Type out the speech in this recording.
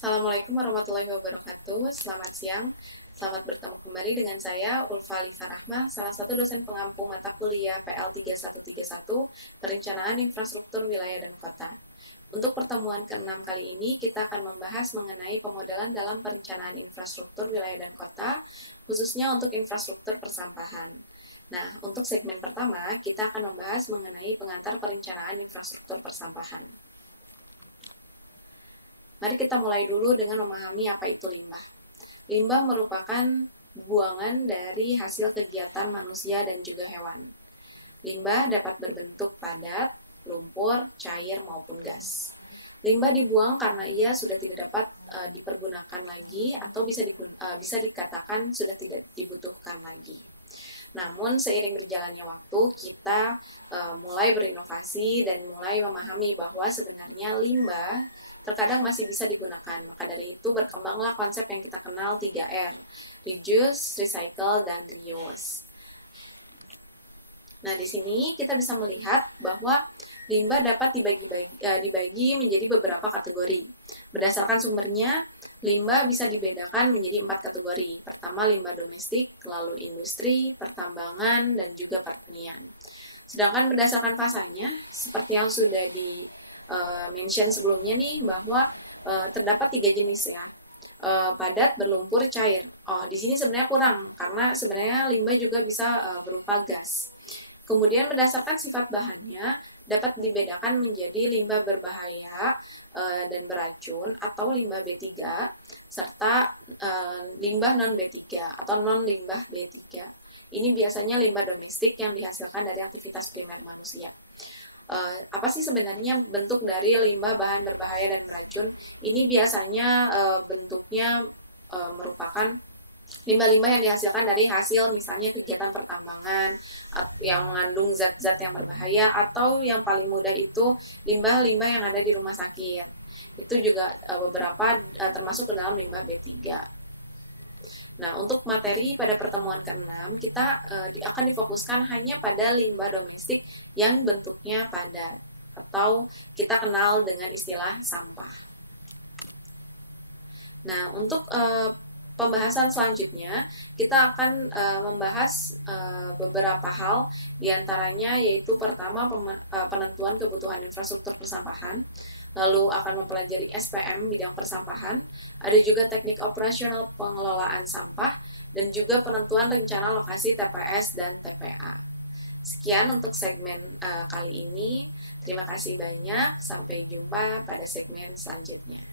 Assalamualaikum warahmatullahi wabarakatuh. Selamat siang. Selamat bertemu kembali dengan saya, Ulfa Lisa Rahma, salah satu dosen pengampu mata kuliah PL 3131, Perencanaan Infrastruktur Wilayah dan Kota. Untuk pertemuan ke-6 kali ini, kita akan membahas mengenai pemodelan dalam perencanaan infrastruktur wilayah dan kota, khususnya untuk infrastruktur persampahan. Nah, untuk segmen pertama, kita akan membahas mengenai pengantar perencanaan infrastruktur persampahan. Mari kita mulai dulu dengan memahami apa itu limbah. Limbah merupakan buangan dari hasil kegiatan manusia dan juga hewan. Limbah dapat berbentuk padat, lumpur, cair, maupun gas. Limbah dibuang karena ia sudah tidak dapat dipergunakan lagi atau bisa dikatakan sudah tidak dibutuhkan lagi. Namun, seiring berjalannya waktu, kita mulai berinovasi dan mulai memahami bahwa sebenarnya limbah terkadang masih bisa digunakan. Maka dari itu berkembanglah konsep yang kita kenal 3R, reduce, recycle, dan reuse. Nah, di sini kita bisa melihat bahwa limbah dapat dibagi menjadi beberapa kategori. Berdasarkan sumbernya, limbah bisa dibedakan menjadi 4 kategori. Pertama, limbah domestik, lalu industri, pertambangan, dan juga pertanian. Sedangkan berdasarkan fasanya, seperti yang sudah di-mention sebelumnya nih, bahwa terdapat 3 jenis ya. Padat, berlumpur, cair. Di sini sebenarnya kurang, karena sebenarnya limbah juga bisa berupa gas. Kemudian berdasarkan sifat bahannya, dapat dibedakan menjadi limbah berbahaya dan beracun atau limbah B3, serta limbah non-B3 atau non-limbah B3. Ini biasanya limbah domestik yang dihasilkan dari aktivitas primer manusia. Apa sih sebenarnya bentuk dari limbah bahan berbahaya dan beracun? Ini biasanya bentuknya merupakan limbah-limbah yang dihasilkan dari hasil misalnya kegiatan pertambangan yang mengandung zat-zat yang berbahaya, atau yang paling mudah itu limbah-limbah yang ada di rumah sakit. Itu juga beberapa termasuk ke dalam limbah B3. Nah, untuk materi pada pertemuan ke-6, kita akan difokuskan hanya pada limbah domestik yang bentuknya padat, atau kita kenal dengan istilah sampah. Nah, untuk pembahasan selanjutnya, kita akan membahas beberapa hal, diantaranya yaitu pertama penentuan kebutuhan infrastruktur persampahan, lalu akan mempelajari SPM bidang persampahan, ada juga teknik operasional pengelolaan sampah, dan juga penentuan rencana lokasi TPS dan TPA. Sekian untuk segmen kali ini, terima kasih banyak, sampai jumpa pada segmen selanjutnya.